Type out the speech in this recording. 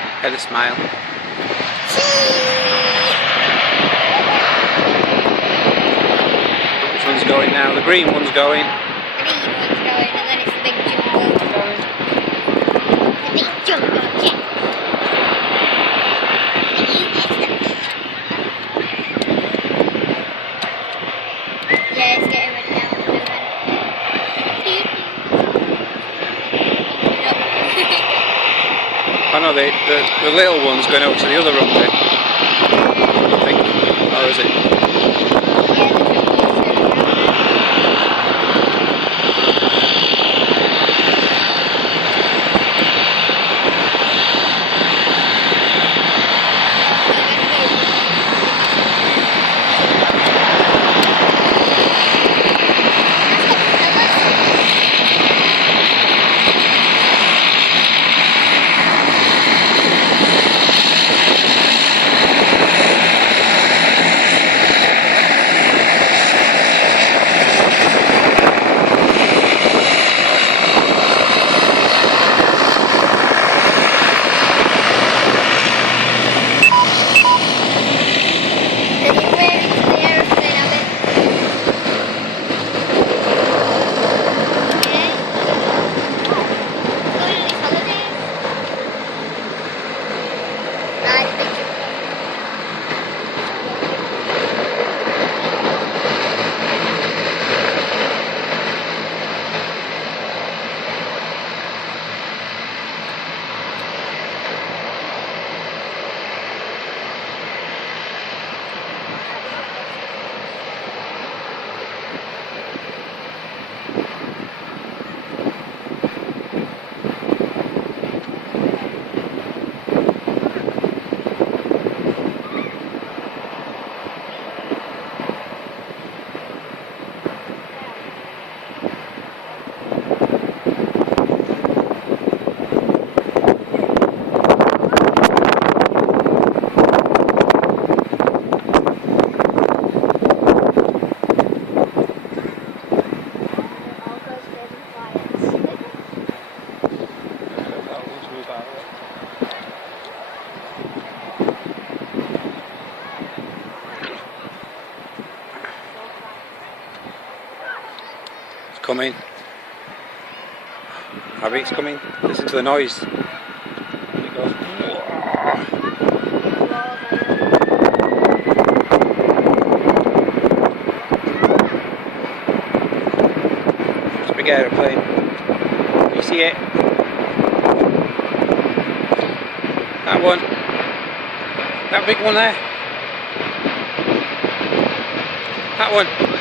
Heather smile. Which one's going now? The green one's going. The green one's going, and then it's the big jungle. The big jungle jet. Yeah, it's getting ready now. Oh no, the little one's going over to the other runway. I think. Or is it? Coming. Harry, it's coming. Listen to the noise. It goes. It's a big aeroplane. You see it? That one. That big one there. That one.